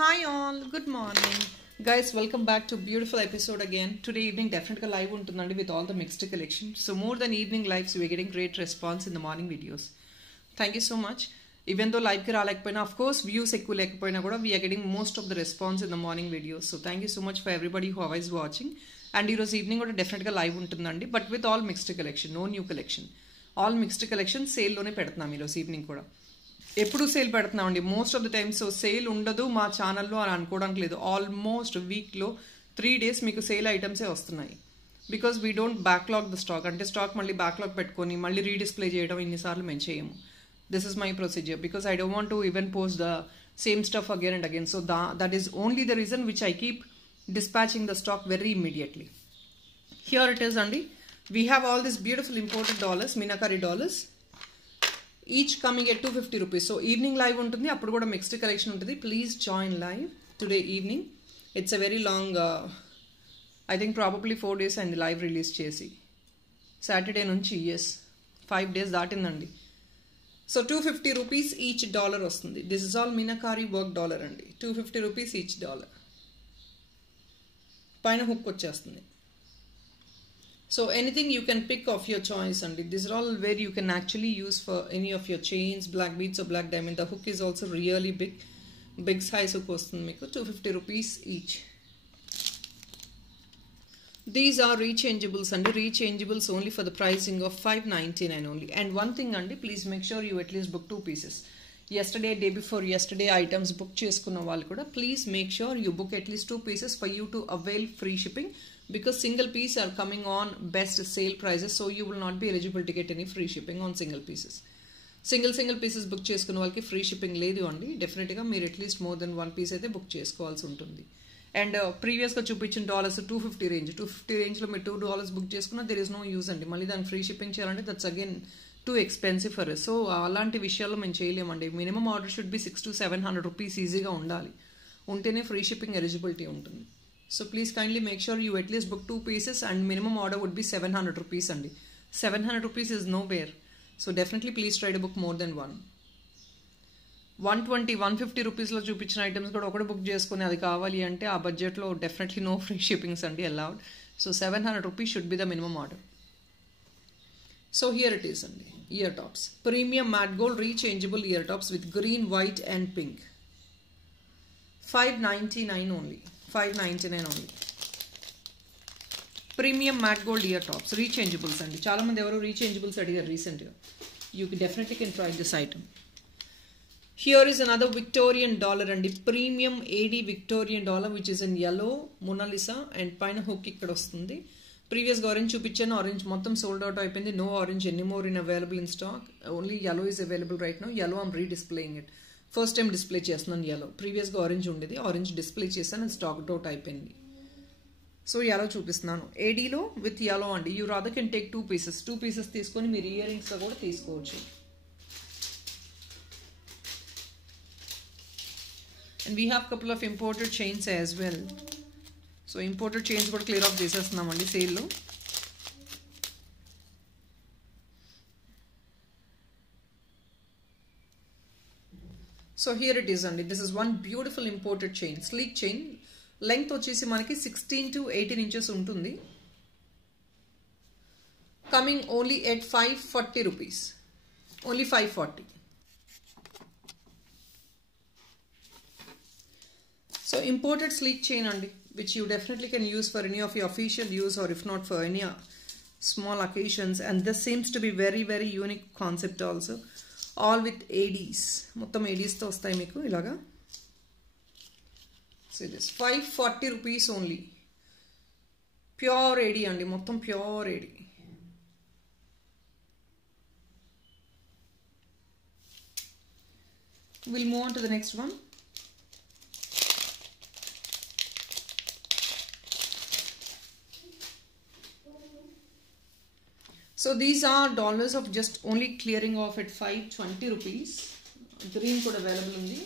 Hi all, good morning. Guys, welcome back to a beautiful episode again. Today evening definitely live untundandi with all the mixed collection. So more than evening lives, we are getting great response in the morning videos. Thank you so much. Even though live ki ralekapona, of course views ekku lekapoina kuda we are getting most of the response in the morning videos. So thank you so much for everybody who is watching. And ee roju evening kuda definitely live untundandi, but with all mixed collection, no new collection. All mixed collection sale lone pedutunam ee roju evening kuda. ఎప్పుడు sale పెడుతున్నామండి most of the time. So sale ఉండదు మా ఛానల్లో అని అనుకోవడానికి లేదు. Almost వీక్లో 3 days మీకు సేల్ ఐటమ్సే వస్తున్నాయి. Because we don't backlog the stock. అంటే స్టాక్ మళ్ళీ బ్యాక్లాగ్ పెట్టుకొని మళ్ళీ రీడిస్ప్లే చేయడం ఇన్నిసార్లు మేము చేయము. This is my procedure because I don't want to even post the same stuff again and again. So that is only the reason which I keep dispatching the stock very immediately. Here it is అండి. We have all this beautiful imported dollars, meenakari dollars. Each coming at 250 rupees. So evening live ఉంటుంది, అప్పుడు కూడా mixed collection ఉంటుంది. Please join live today evening. It's a very long, I think probably 4 days అయింది live release చేసి. Saturday నుంచి 5 days దాటిందండి. So 250 rupees each dollar వస్తుంది. This is all meenakari work dollar అండి. 250 rupees ఈచ్ డాలర్. పైన hook వచ్చేస్తుంది. So anything you can pick of your choice, and this is all where you can actually use for any of your chains, black beads or black diamond. The hook is also really big size hook vastundi meeku. 250 rupees each. These are rechangeables and rechangeables only for the pricing of 599 only. And one thing andi, please make sure you at least book 2 pieces. Yesterday, day before yesterday items book చేసుకున్న వాళ్ళు కూడా please make sure you book at least 2 pieces for you to avail free shipping. Because single piece are coming on best sale prices, so you will not be eligible to get any free shipping on single pieces. Single pieces book చేసుకున్న వాళ్ళకి free shipping లేదు అండి. డెఫినెట్గా మీరు at least more than 1 piece అయితే book చేసుకోవాల్సి ఉంటుంది. And ప్రీవియస్గా చూపించిన డాలర్స్ 250 రేంజ్లో మీరు $2 బుక్ చేసుకున్నా దెర్ ఇస్ నో యూజ్ అండి. మళ్ళీ దాన్ని ఫ్రీ షిప్పింగ్ చేయాలంటే that's again too expensive for us. So అలాంటి విషయాల్లో మేము చేయలేమండి. Minimum order should be 600 to 700 rupees ఈజీగా ఉండాలి. ఉంటేనే ఫ్రీ షిప్పింగ్ ఎలిజిబిలిటీ ఉంటుంది. So please kindly make sure you at least book 2 pieces and minimum order would be 700 rupees andi. 700 rupees is nowhere. So definitely please try to book more than one. 120-150 rupees లో చూపించిన items కూడా ఒకటి book చేసుకుని అది కావాలి అంటే ఆ బడ్జెట్లో డెఫినెట్లీ నో ఫ్రీ షిప్పింగ్స్ అండి allowed. So 700 rupees should be the minimum order. So here it is andi. Ear tops. Premium matte gold rechangeable ear tops with green, white and pink. 599 only. 599 only. Premium matte gold ear tops, rechangeables అండి. చాలా మంది ఎవరు rechangeables అడిగారు రీసెంట్గా. You definitely can try this item. Here is another Victorian dollar అండి. Premium AD Victorian dollar which is in yellow, Mona Lisa and పైన hook ఇక్కడ వస్తుంది. ప్రీవియస్గా ఆరెంజ్ చూపించాను, ఆరెంజ్ మొత్తం సోల్డ్ అవుట్ అయిపోయింది. No orange anymore in available in stock. Only yellow is available right now. Yellow I'm redisplaying it. First time display చేస్తున్నాను yellow. ప్రీవియస్గా orange ఉండేది, ఆరెంజ్ డిస్ప్లే చేశాను, అది స్టాక్ అవుట్ అయిపోయింది. సో yellow చూపిస్తున్నాను. ఏడీలో విత్ yellow అండి. You rather can take 2 pieces. 2 pieces తీసుకొని మీరు ఇయర్ రింగ్స్గా కూడా తీసుకోవచ్చు. And we have couple of imported chains as well. So imported chains కూడా క్లియర్ ఆఫ్ చేసేస్తున్నామండి సేల్లో. సో హియర్ ఇట్ ఈస్ అండి. This is one beautiful imported chain, sleek chain. Length వచ్చేసి మనకి 16 to 18 inches ఉంటుంది. Coming only at 540 rupees. Only 540. So imported sleek chain అండి, which you definitely can use for any of you official use or if not for any small occasions. And this seems to be very very unique concept also. All with ADs, మొత్తం ఏడీస్తో వస్తాయి మీకు ఇలాగా. So this 540 rupees only. Pure AD అండి, మొత్తం pure AD. Will move on to the next one. So these are dollars of just only clearing off at 520 rupees. Green కూడా available ఉంది.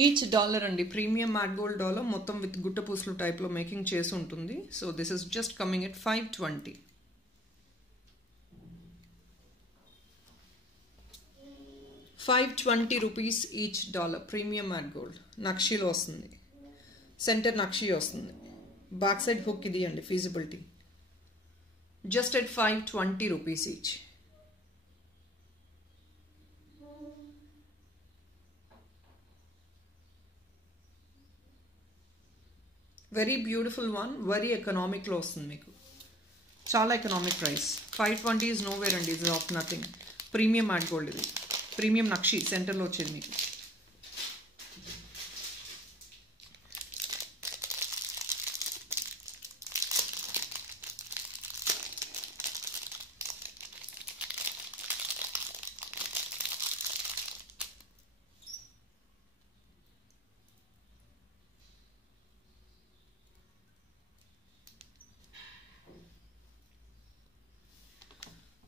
Each dollar అండి ప్రీమియం మ్యాట్ గోల్డ్ డాలర్ మొత్తం with గుట్ట పూసలు టైప్లో making చేసి ఉంటుంది. So this is just coming at 520. 520 rupees each dollar premium matte gold. నక్షీలో వస్తుంది, సెంటర్ నక్షీ వస్తుంది, బ్యాక్ సైడ్ హుక్ ఇది అండి feasibility. Just at 520 rupees each. Very beautiful one, very ఎకనామిక్లో వస్తుంది మీకు, చాలా economic price. 520 is nowhere అండి, ఇది of nothing. Premium matte gold, ఇది ప్రీమియం నక్షి సెంటర్లో వచ్చేది మీకు.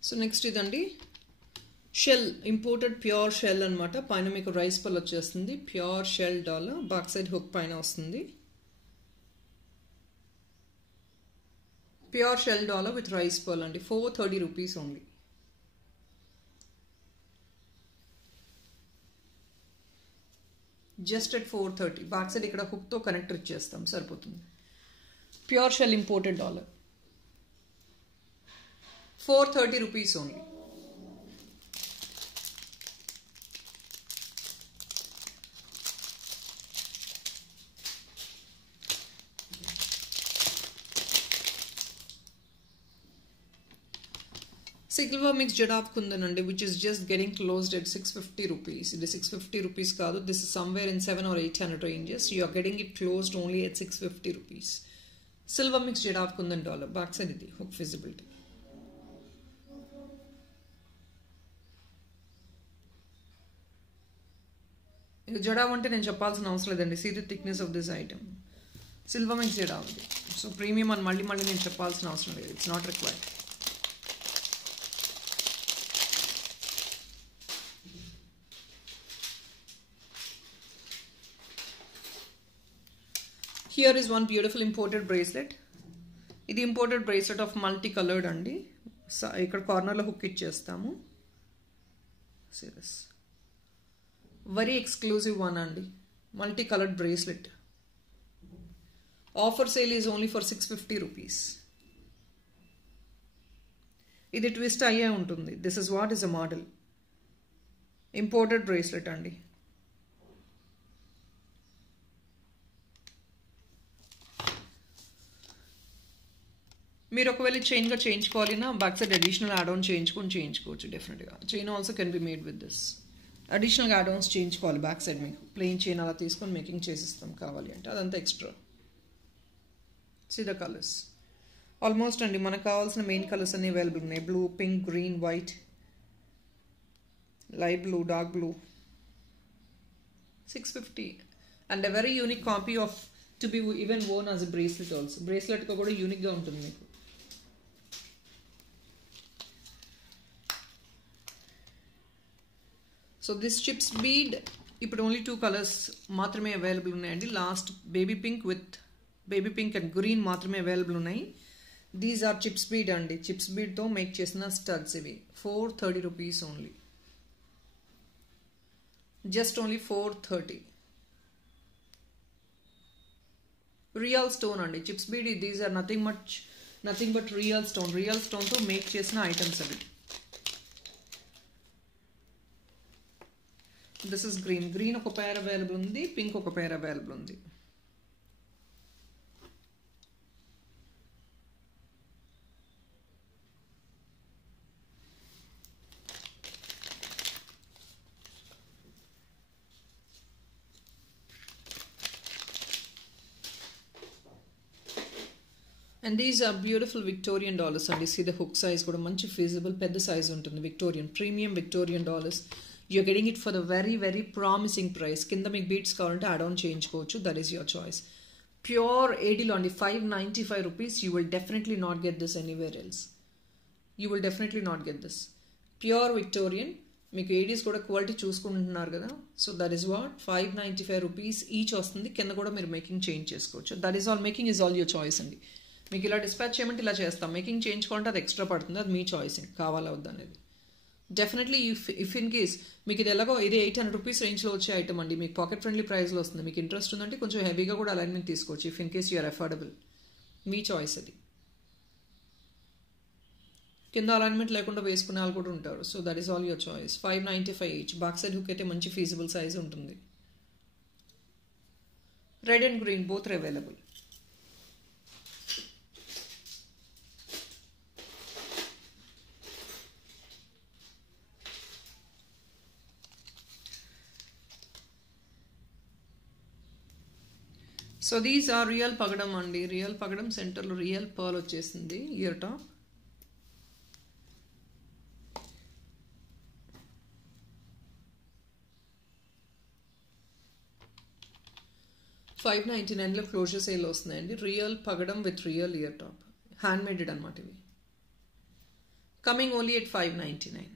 సో నెక్స్ట్ ఇదండి షెల్, ఇంపోర్టెడ్ ప్యూర్ షెల్ అనమాట. పైన మీకు రైస్ పల్ వచ్చేస్తుంది, pure shell dollar. Back side hook పైన వస్తుంది, pure shell dollar with rice pearl అండి. 430 rupees only. Just at 430. Back side ఇక్కడ హుక్తో కనెక్టర్ ఇచ్చేస్తాం, సరిపోతుంది. Pure shell imported dollar 430 rupees only. Silver mix jadau kundan అండి, which is just getting closed at 650 rupees. ఇది 650 rupees కాదు, this is somewhere in 700 or 800 ranges. You are getting it closed only at 650 rupees. Silver mix jadab kundan dollar. Back side idi hook visibility. ఇది జడాబ్ అంటే నేను చెప్పాల్సిన అవసరం లేదండి. See the thickness of this item. Silver mix jadau ఇది. So premium అని మళ్ళీ నేను చెప్పాల్సిన అవసరం లేదు. It's not required. Here is one beautiful imported bracelet. ఇది imported bracelet of multi colored అండి. ఇక్కడ కార్నర్లో హుక్ ఇచ్చేస్తాము. See this. Very exclusive one అండి. Multi colored bracelet. Offer sale is only for 650 rupees. ఇది ట్విస్ట్ అయ్యే ఉంటుంది. This is what is a model. Imported bracelet అండి. మీరు ఒకవేళ చైన్గా చేయించుకోవాలినా back side additional add on చేయించుకోవచ్చు డెఫినెట్గా. Chain also can be made with this. అడిషనల్గా యాడ్ ఆన్స్ చేయించుకోవాలి బ్యాక్ సైడ్. మీకు ప్లెయిన్ చైన్ అలా తీసుకొని మేకింగ్ చేసిస్తాం కావాలి అంటే, అదంతా extra. See the colours almost అండి మనకు కావాల్సిన మెయిన్ కలర్స్ అన్ని అవైలబుల్ ఉన్నాయి. Blue, pink, green, white, light blue, dark blue. 650 and a very unique copy of to be even worn as a bracelet also. బ్రేస్లెట్గా కూడా యూనిక్గా ఉంటుంది మీకు. సో దిస్ చిప్స్ బీడ్ ఇప్పుడు ఓన్లీ 2 కలర్స్ మాత్రమే available ఉన్నాయండి. Last baby pink and green మాత్రమే available ఉన్నాయి. దీస్ ఆర్ చిప్స్ బీడ్ అండి. చిప్స్ బీడ్తో మేక్ చేసిన స్టడ్స్ ఇవి. 430 rupees only. Just only 430. Real stone అండి. Chips bead these are nothing but real stone. Real స్టోన్తో మేక్ చేసిన ఐటమ్స్ అవి. దిస్ ఇస్ గ్రీన్ ఒక పేర్ అవైలబుల్ ఉంది, పింక్ ఒక పేర్ అవైలబుల్ ఉంది. And these are beautiful Victorian dollars అండి. See the hook size కూడా మంచి ఫీజిబుల్ పెద్ద సైజ్ ఉంటుంది. Victorian premium Victorian dollars. You're getting it for the very, very promising price. Kinda make beats kavalante add on cheyinchukochu. That is your choice. Pure AD only 595 rupees. You will definitely not get this anywhere else. You will definitely not get this. Pure Victorian మీకు Aedes కూడా quality చూసుకుంటున్నారు కదా. So that is what 595 rupees each వస్తుంది. కింద కూడా మీరు making change చేసుకోవచ్చు. That is all, making is all your choice అండి. మీకు ఇలా డిస్పాచ్ చేయమంటే ఇలా చేస్తాం, మేకింగ్ చేయించుకుంటే అది ఎక్స్ట్రా పడుతుంది, అది మీ చాయిస్ అండి, కావాలా వద్దా అనేది. డెఫినెట్లీ ఇఫ్ ఇన్ కేస్ మీకు ఇది ఎలాగో ఇది 800 రూపీస్ రేంజ్లో వచ్చే ఐటమ్ అండి, మీకు పాకెట్ ఫ్రెండ్లీ ప్రైస్లో వస్తుంది. మీకు ఇంట్రెస్ట్ ఉందంటే కొంచెం హెవీగా కూడా అలైన్మెంట్ తీసుకోవచ్చు. If in case you're affordable, me choice అది. కింద అలైన్మెంట్ లేకుండా వేసుకునే వాళ్ళు కూడా ఉంటారు. So that is all your choice. 595 each. Back side hook అయితే మంచి ఫీజిబుల్ సైజ్ ఉంటుంది. Red and green both are available. So these are real పగడం అండి. రియల్ పగడం సెంటర్లో రియల్ పర్ల్ వచ్చేసింది. ఇయర్ టాప్ 599లో క్లోజర్ సేల్ వస్తున్నాయండి. రియల్ పగడం with real year top, hand మేడెడ్ అనమాట ఇవి. Coming only at 599.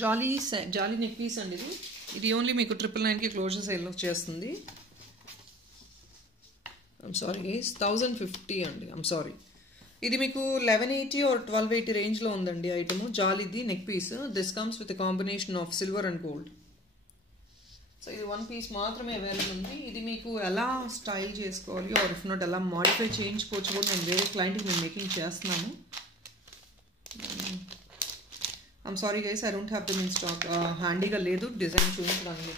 జాలీ నెక్ పీస్ అండి ఇది. ఇది ఓన్లీ మీకు 999కి క్లోజర్ సేల్ వచ్చేస్తుంది. ఐమ్ సారీ గైస్, 1050 అండి. ఐమ్ సారీ, ఇది మీకు 1180 or 1280 రేంజ్లో ఉందండి ఐటమ్. జాలీది neck piece. This comes with combination of silver and gold. So ఇది 1 పీస్ మాత్రమే అవైలబుల్ ఉంది. ఇది మీకు ఎలా స్టైల్ చేసుకోవాలి ఆర్ ఇఫ్ నాట్ ఎలా మాడిఫై చేయించుకోవచ్చు కూడా నేను వేరే క్లయింట్కి మేము మేకింగ్ చేస్తున్నాము. I'm sorry guys, I don't have them in stock. హ్యాండీగా లేదు డిజైన్ చూపించడానికి.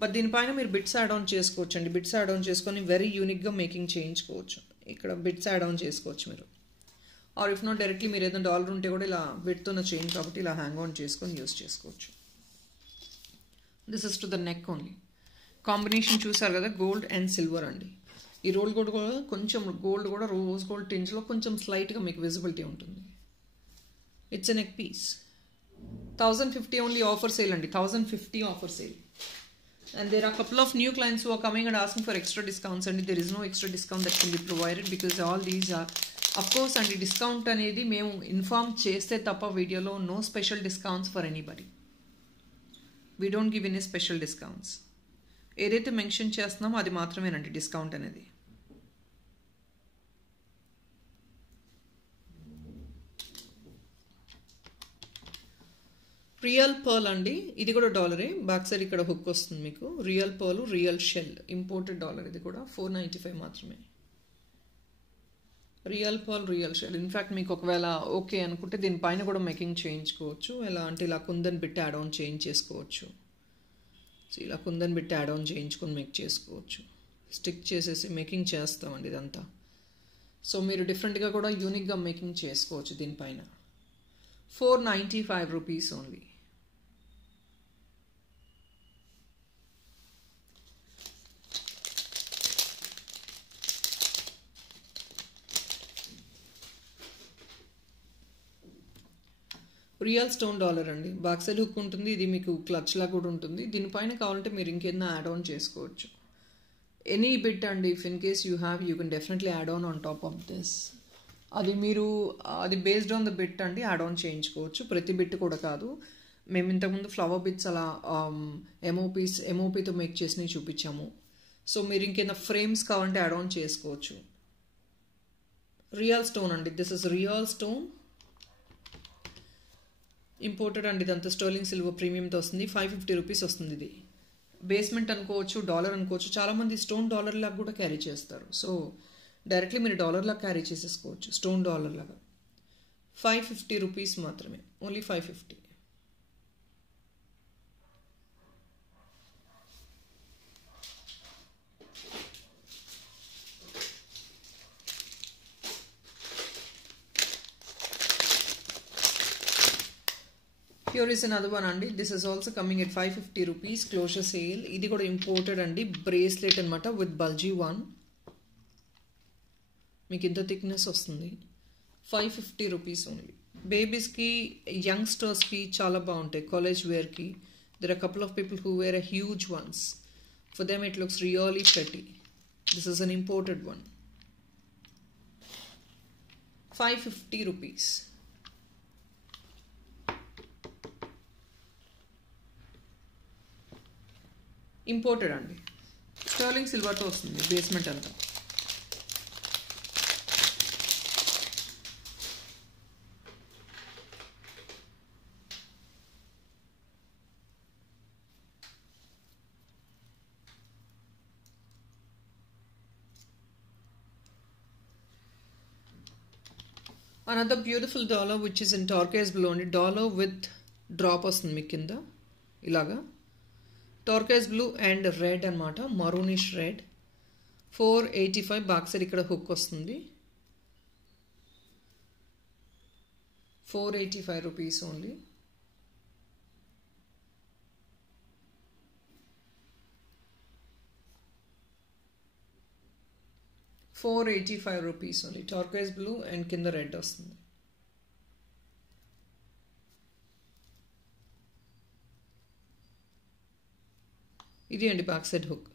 బట్ దీనిపైన మీరు బిట్స్ యాడ్ ఆన్ చేసుకోవచ్చు అండి. బిట్స్ యాడ్ ఆన్ చేసుకొని వెరీ యూనిక్గా మేకింగ్ చేయించుకోవచ్చు. ఇక్కడ బిట్స్ యాడ్ ఆన్ చేసుకోవచ్చు మీరు. ఆర్ ఇఫ్ నాట్ డైరెక్ట్లీ మీరు ఏదైనా డాలర్ ఉంటే కూడా ఇలా బిట్తో చైన్ కాబట్టి ఇలా హ్యాంగ్ ఆన్ చేసుకొని యూస్ చేసుకోవచ్చు. This is to the neck only. Combination చూసారు కదా, గోల్డ్ అండ్ సిల్వర్ అండి. ఈ రోల్ గోల్డ్ కూడా కొంచెం గోల్డ్ కూడా రోజ్ గోల్డ్ టింజ్లో కొంచెం స్లైట్గా మీకు విజిబిలిటీ ఉంటుంది. It's a neck piece. 1050 only offer sale and 1050 offer sale. And there are a couple of new clients who are coming and asking for extra discounts, and there is no extra discount that can be provided because all these are, of course, and discount anedi memu inform cheste tappa video lo no special discounts for anybody. We don't give any special discounts. Edaithe mention chestunamo adi maatramenandi discount anedi. Real pearl అండి. ఇది కూడా డాలరే. Back side ఇక్కడ hook వస్తుంది మీకు. Real pearl, real shell, imported dollar. ఇది కూడా 495 మాత్రమే. Real pearl, real shell. In fact మీకు ఒకవేళ ఓకే అనుకుంటే దీనిపైన కూడా మేకింగ్ చేయించుకోవచ్చు. ఎలా అంటే ఇలా కుందన్ బిట్ యాడ్ ఆన్ చేయించేసుకోవచ్చు. సో ఇలా కుందన్ బిట్ యాడ్ ఆన్ చేయించుకొని మేక్ చేసుకోవచ్చు. స్టిక్ చేసేసి మేకింగ్ చేస్తామండి ఇదంతా. సో మీరు డిఫరెంట్గా కూడా యూనిక్గా మేకింగ్ చేసుకోవచ్చు దీనిపైన. 495 rupees only. Real stone dollar అండి. బ్యాక్ సైడ్ హుక్ ఉంటుంది. ఇది మీకు క్లచ్ లా కూడా ఉంటుంది. దీనిపైన కావాలంటే మీరు ఇంకేదైనా యాడ్ ఆన్ చేసుకోవచ్చు. ఎనీ బిట్ అండి. If in case you have, you can definitely add on top of this. అది మీరు అది బేస్డ్ ఆన్ ద బిట్ అండి యాడ్ ఆన్ చేయించుకోవచ్చు. ప్రతి బిట్ కూడా కాదు. మేము ఇంతకుముందు ఫ్లవర్ బిట్స్ అలా ఎంఓపీతో మేక్ చేసినవి చూపించాము. సో మీరు ఇంకేదైనా ఫ్రేమ్స్ కావాలంటే యాడ్ ఆన్ చేసుకోవచ్చు. రియల్ స్టోన్ అండి. This is real stone, imported అండి. ఇదంతా స్టర్లింగ్ సిల్వర్ ప్రీమియంతో వస్తుంది. 550 రూపీస్ వస్తుంది. ఇది బేస్మెంట్ అనుకోవచ్చు, డాలర్ అనుకోవచ్చు. చాలామంది స్టోన్ డాలర్ లాగా కూడా క్యారీ చేస్తారు. సో డైరెక్ట్లీ మీరు డాలర్ లాగా క్యారీ చేసేసుకోవచ్చు, స్టోన్ డాలర్ లాగా. 550 రూపీస్ మాత్రమే, only 550. Here is another one అండి. This is also coming at 550 rupees closure sale. ఇది కూడా ఇంపోర్టెడ్ అండి. బ్రేస్లెట్ అనమాట విత్ బల్జీ వన్. మీకు ఇంత థిక్నెస్ వస్తుంది. 550 రూపీస్ ఓన్లీ. బేబీస్కి యంగ్స్టర్స్కి చాలా బాగుంటాయి కాలేజ్ వేర్కి. There are couple of people who wear a huge ones. For them it looks really pretty. This is an imported one. 550 rupees. Imported అండి. Sterling సిల్వర్తో వస్తుంది బేస్మెంట్ అంతా. Another beautiful dollar which is in turquoise blue only. Dollar with drop వస్తుంది మీకు కింద ఇలాగా. Turquoise blue and red అనమాట, maroonish red. 485 back side ఇక్కడ హుక్ వస్తుంది. 485 rupees only. ₹485 only. Turquoise blue and కింద రెడ్ వస్తుంది. ఇది అండి back side hook.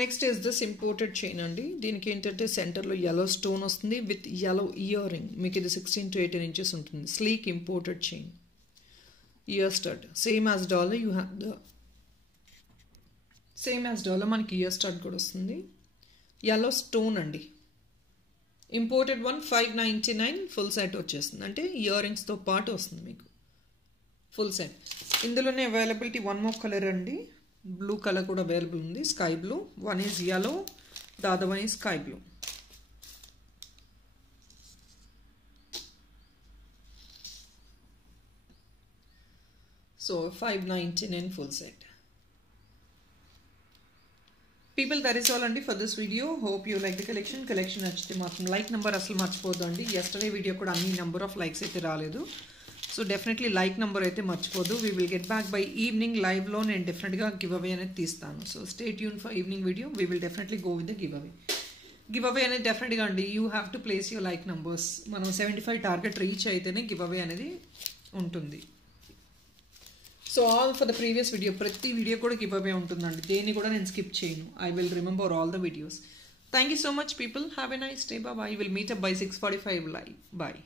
Next is this imported chain అండి. దీనికి ఏంటంటే సెంటర్లో yellow స్టోన్ వస్తుంది విత్ yellow ఇయర్ రింగ్. మీకు ఇది 16 to 18 inches ఉంటుంది. Sleek imported chain. Ear stud same as dollar. You have the same as dollar మనకి ఇయర్ స్టడ్ కూడా వస్తుంది. yellow స్టోన్ అండి. ఇంపోర్టెడ్ వన్ 599 ఫుల్ సెట్ వచ్చేస్తుంది. అంటే ఇయర్ రింగ్స్తో పాటు వస్తుంది మీకు ఫుల్ సెట్. ఇందులోనే అవైలబిలిటీ వన్ మోర్ కలర్ అండి. బ్లూ కలర్ కూడా అవైలబుల్ ఉంది. Sky blue. One is yellow, the other one is sky blue. So 599 full set. People, that is all అండి for this video. Hope you like the collection. Collection నచ్చితే మాత్రం like number అసలు మర్చిపోద్దు అండి. yesterday video కూడా అన్ని number of likes అయితే రాలేదు. సో డెఫినెట్లీ లైక్ నెంబర్ అయితే మర్చిపోదు. We will get back by evening లైవ్లో నేను డెఫినెట్గా గివ్ అవే అనేది తీస్తాను. So stay tuned for evening video. We will definitely go with the giveaway. Giveaway అనేది డెఫినెట్గా అండి you have to place your like numbers. మనం 75 target reach అయితేనే గివ్ అవే అనేది ఉంటుంది. So all for the previous video, ప్రతి video కూడా giveaway ఉంటుందండి. దేన్ని కూడా నేను స్కిప్ చేయను. I will remember all the videos. Thank you so much people. Have a nice day. Bye. Will meet up by 6:45 live. Bye.